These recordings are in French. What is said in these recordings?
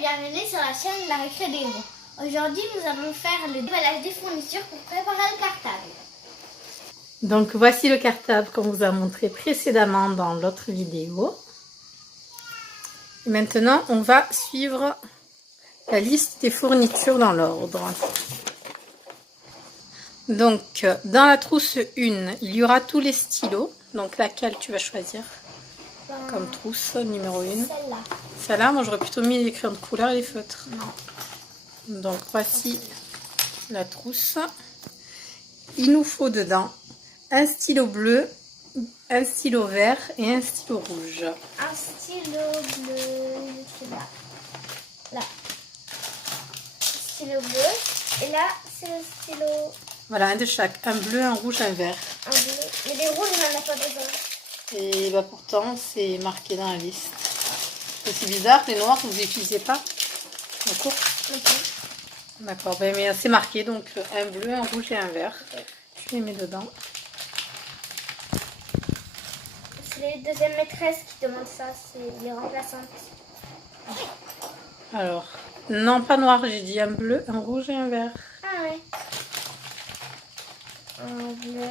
bienvenue sur la chaîne La Récré des Héros. Aujourd'hui, nous allons faire le déballage des fournitures pour préparer le cartable. Donc voici le cartable qu'on vous a montré précédemment dans l'autre vidéo. Et maintenant, on va suivre la liste des fournitures dans l'ordre. Donc, dans la trousse 1, il y aura tous les stylos. Donc, laquelle tu vas choisir comme trousse numéro 1? Celle-là. Celle-là, moi j'aurais plutôt mis les crayons de couleur et les feutres. Non. Donc, voici la trousse. Il nous faut dedans un stylo bleu, un stylo vert et un stylo rouge. Un stylo bleu, c'est là. Là. Stylo bleu. Et là, c'est le stylo... Voilà, un de chaque. Un bleu, un rouge, un vert. Un bleu. Mais les rouges, on n'en a pas besoin. Et bah pourtant, c'est marqué dans la liste. Et c'est bizarre, les noirs, vous n'utilisez pas en cours? D'accord, ben, mais c'est marqué, donc un bleu, un rouge et un vert. Je les mets dedans. C'est les deuxièmes maîtresses qui demandent ça, c'est les remplaçantes. Alors, non pas noir, j'ai dit un bleu, un rouge et un vert. Ah ouais. Un bleu,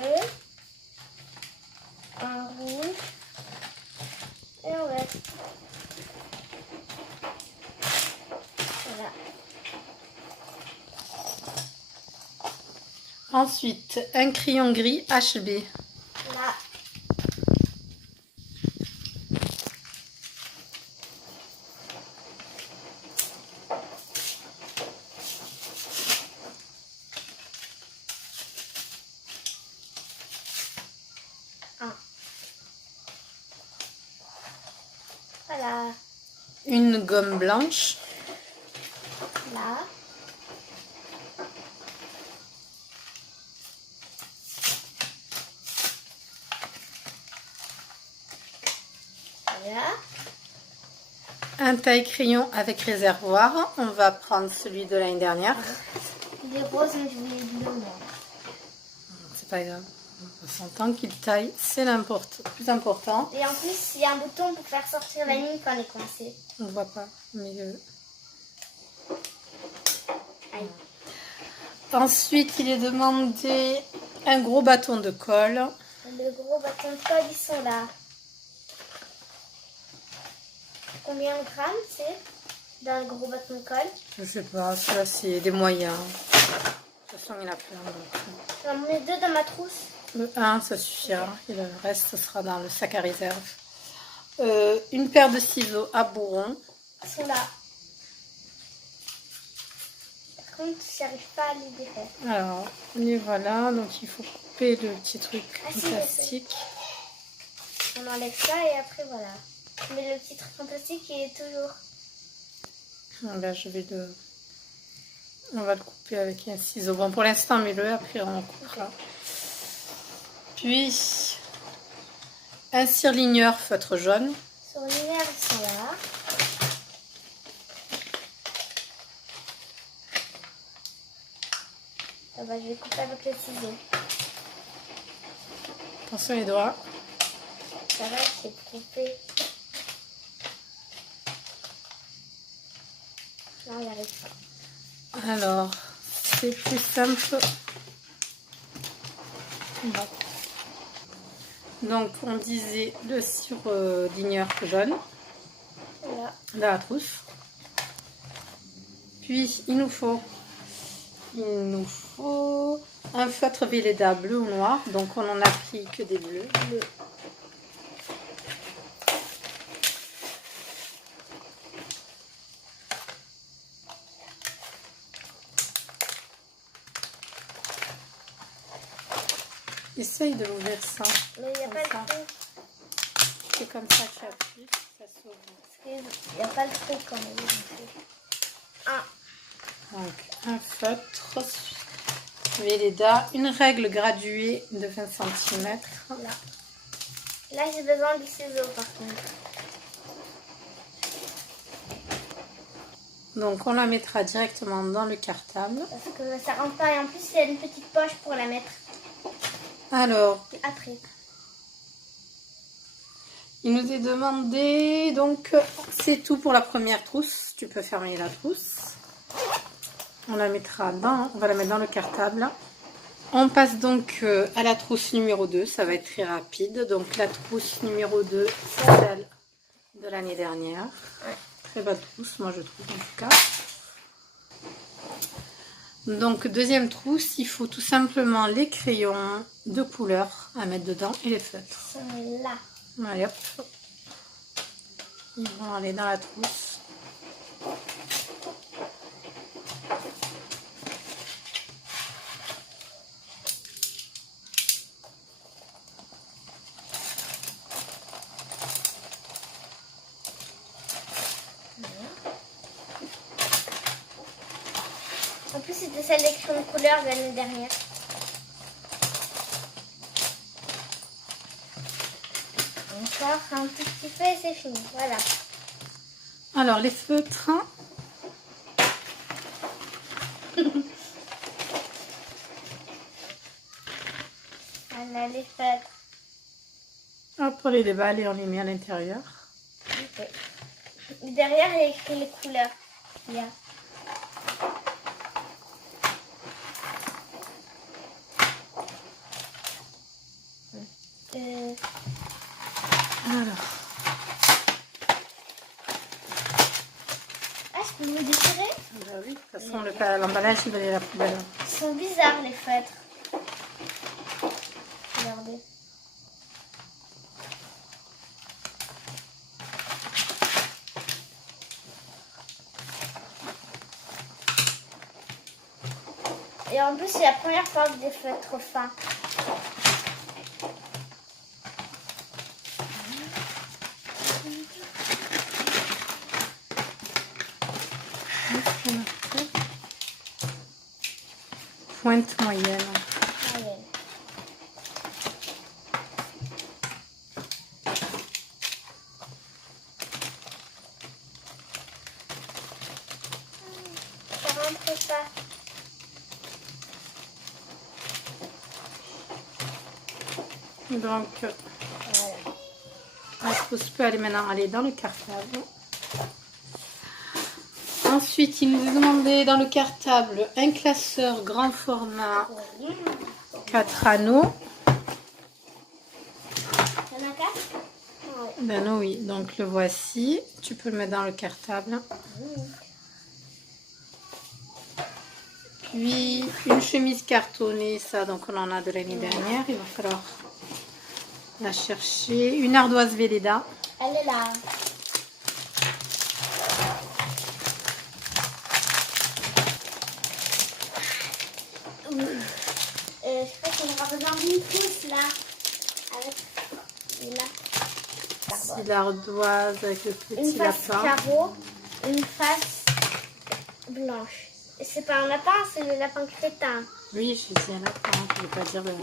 un rouge et un vert. Voilà. Ensuite, un crayon gris HB. Là. Voilà. Une gomme blanche. Là. Voilà. Un taille-crayon avec réservoir. On va prendre celui de l'année dernière. Il est rose, mais je voulais le bleu. C'est pas grave. On s'entend qu'il taille, c'est plus important. Et en plus, il y a un bouton pour faire sortir la ligne quand elle est coincée. On ne voit pas, mais Aïe. Ensuite, il est demandé un gros bâton de colle. Le gros bâton de colle, ils sont là. Combien de grammes c'est d'un gros bâton de colle? Je sais pas, ça c'est des moyens. De toute façon, il y en a plein. J'en mets 2 dans ma trousse. Le 1, ça suffira. Et le reste, ce sera dans le sac à réserve. Une paire de ciseaux à bourron. Ils sont là. Par contre, je n'arrive pas à les défaire. Alors, les voilà. Donc, il faut couper le petit truc en si, plastique. On enlève ça et après, voilà. Mais le petit truc en plastique, il est toujours... Là, on va le couper avec un ciseau. Bon, pour l'instant, mets-le. Après, on le coupera. Puis, un surligneur feutre jaune. Sur l'hiver, ils sont là. Ah bah, je vais couper avec le ciseau. Attention les doigts. Ça va, c'est coupé. Non, il n'arrive pas. Alors, c'est plus simple. Bon. Donc, on disait le surligneur jaune Voilà. dans la trousse. Puis, il nous faut un feutre Velleda bleu ou noir. Donc, on en a pris que des bleus. Essaye de l'ouvrir sans. Mais il n'y a pas le trou. C'est comme ça que j'appuie, ça s'ouvre. Il n'y a pas le trou quand même. Donc, un feutre Velleda, une règle graduée de 20 cm. Là j'ai besoin du ciseau par contre. Donc, on la mettra directement dans le cartable. Parce que ça rentre pas et en plus il y a une petite poche pour la mettre. Alors, Après. Il nous est demandé, donc c'est tout pour la première trousse. Tu peux fermer la trousse. On la mettra on va la mettre dans le cartable. On passe donc à la trousse numéro 2, ça va être très rapide. Donc la trousse numéro 2, c'est celle de l'année dernière. Très belle trousse, moi je trouve en tout cas. Donc deuxième trousse, il faut tout simplement les crayons de couleur à mettre dedans et les feutres. Ils sont là. Allez hop. Ils vont aller dans la trousse. En plus, c'était celle des crayons de couleur de l'année dernière. Encore un tout petit peu et c'est fini. Voilà. Alors les feutres. Voilà les feutres. Hop, on les déballe et on les met à l'intérieur. Ok. Derrière, il y a écrit les couleurs qu'il y a. Alors, Ah, je peux vous déchirer? bah oui, de toute façon l'emballage il va aller à la poubelle. Ils sont bizarres les feutres. Regardez. Et en plus, c'est la première fois que des feutres fins. Pointe moyenne. Allez. Ça rentre pas. Donc, Voilà. la trousse peut aller maintenant aller dans le cartable. Ensuite, il nous est demandé dans le cartable un classeur grand format 4 anneaux. Il y en a 4? Ouais. Ben non, oui, donc le voici. Tu peux le mettre dans le cartable. Puis une chemise cartonnée, ça donc on en a de l'année dernière. Il va falloir la chercher. Une ardoise Velleda. Elle est là. Je crois qu'on aura besoin d'une trousse là. Avec là. C'est l'ardoise avec le Une petit face lapin. carreau, une face blanche. Et c'est pas un lapin, c'est le lapin crétin. Oui, je dis un lapin, je ne vais pas dire le...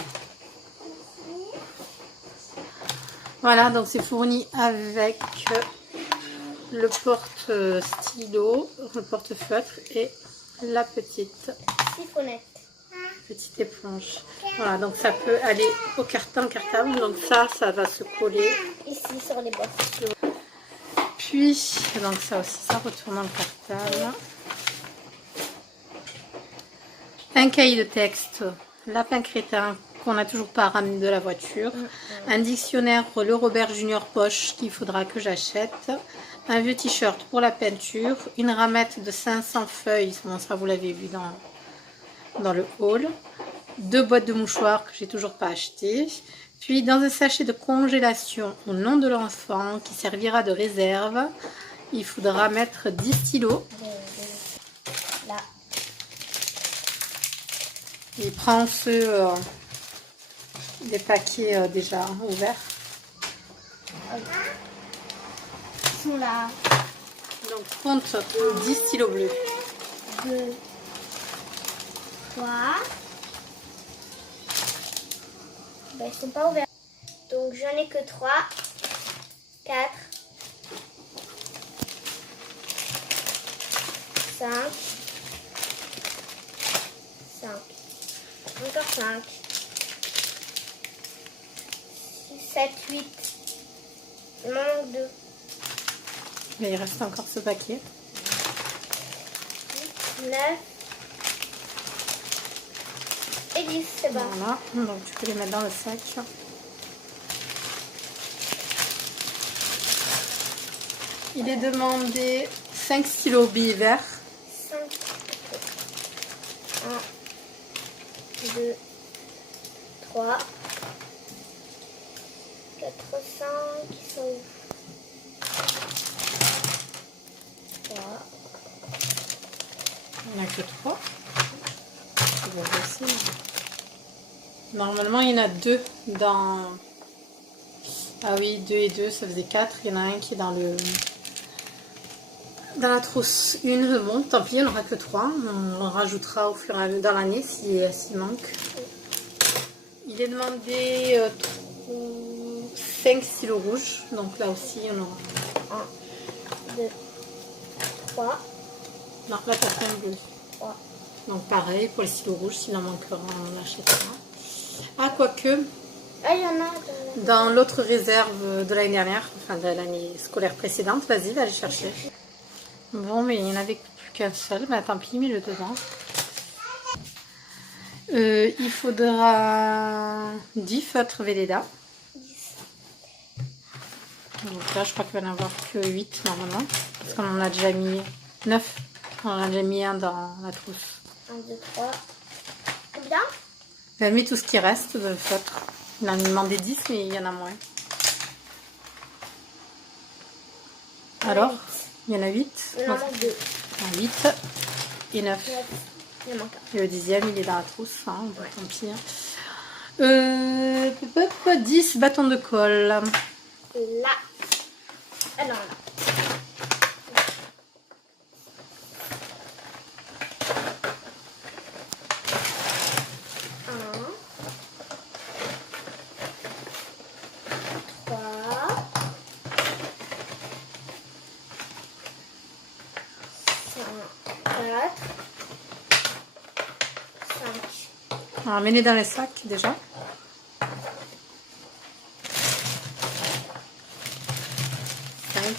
Voilà, donc c'est fourni avec le porte-stylo, le porte-feutre et la petite éponge. Voilà, donc ça peut aller au carton cartable. Donc ça va se coller Ici sur les bords. Puis, donc ça aussi, ça retourne dans le cartable. Un cahier de texte, lapin crétin, qu'on n'a toujours pas ramené de la voiture. Un dictionnaire le Robert Junior poche qu'il faudra que j'achète. Un vieux t-shirt pour la peinture. Une ramette de 500 feuilles, bon, ça vous l'avez vu dans le haul. 2 boîtes de mouchoirs que j'ai toujours pas achetées. Puis dans un sachet de congélation au nom de l'enfant qui servira de réserve, il faudra mettre 10 stylos. Là. Il prend ceux des paquets déjà ouverts. Ils sont là. Donc compte 10 stylos bleus. 2, 3. Ben, ils sont pas ouverts. Donc j'en ai que 3, 4, 5, 5. Encore 5. 6, 7, 8, Il m'en manque 2. Mais il reste encore ce paquet. 9 et 10, c'est bon. Voilà, donc tu peux les mettre dans le sac. Il est demandé 5 stylos billes verts. 5. 1, 2, 3, 4, 5. Ils sont où? 3. Il n'y en a que 3. C'est bon aussi. Normalement, il y en a 2 dans... Ah oui, 2 et 2, ça faisait 4. Il y en a un qui est dans le... Dans la trousse 1, bon, tant pis, il n'y en aura que 3. On rajoutera au fur et à mesure dans l'année s'il manque. Il est demandé 5 stylos rouges. Donc là aussi, on aura... 1, 2, 3. Non, là, t'as fait un bleu. 3. Donc pareil, pour les stylos rouges, s'il en manquera, on l'achètera. Ah, quoique, Ah, il y en a dans l'autre réserve de l'année dernière, enfin de l'année scolaire précédente, vas-y, va aller chercher. Bon, mais il n'y en avait plus qu'un seul, mais tant pis, mets-le dedans. Il faudra 10 feutres Velleda. Donc là, je crois qu'il va en avoir que 8 normalement, parce qu'on en a déjà mis 9. On en a déjà mis un dans la trousse. 1, 2, 3. Combien? Elle a mis tout ce qui reste de feutre. Il en a demandé 10, mais il y en a moins. Alors, il y en a 8. Il en manque 2. 8 et 9. Il en manque Et le 10e, il est dans la trousse. Hein, ouais. Tant pis. 10 bâtons de colle. Là. Alors là. 4, 5. Alors, mets-les dans les sacs déjà.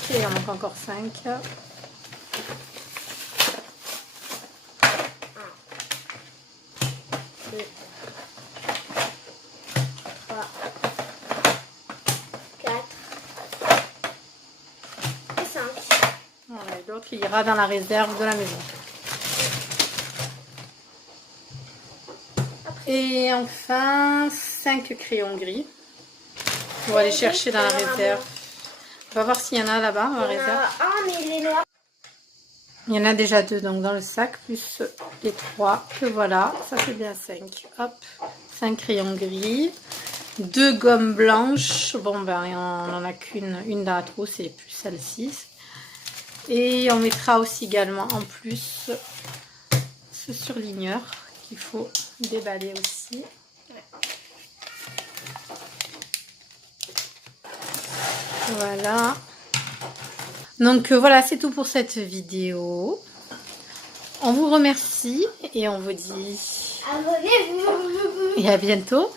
Il en manque encore 5. 1, 2, 3, 4 et 5. Voilà, et l'autre il ira dans la réserve de la maison. Et enfin 5 crayons gris. On va aller chercher dans la réserve. On va voir s'il y en a là-bas dans la réserve. Il y en a un, mais il est noir. Il y en a déjà 2 donc dans le sac, plus les 3. Que voilà, ça fait bien 5. Hop, 5 crayons gris. 2 gommes blanches. Bon ben on n'en a une dans la trousse et plus celle-ci. Et on mettra aussi également en plus ce surligneur qu'il faut déballer aussi. Voilà. Donc voilà, c'est tout pour cette vidéo. On vous remercie et on vous dit abonnez-vous et à bientôt.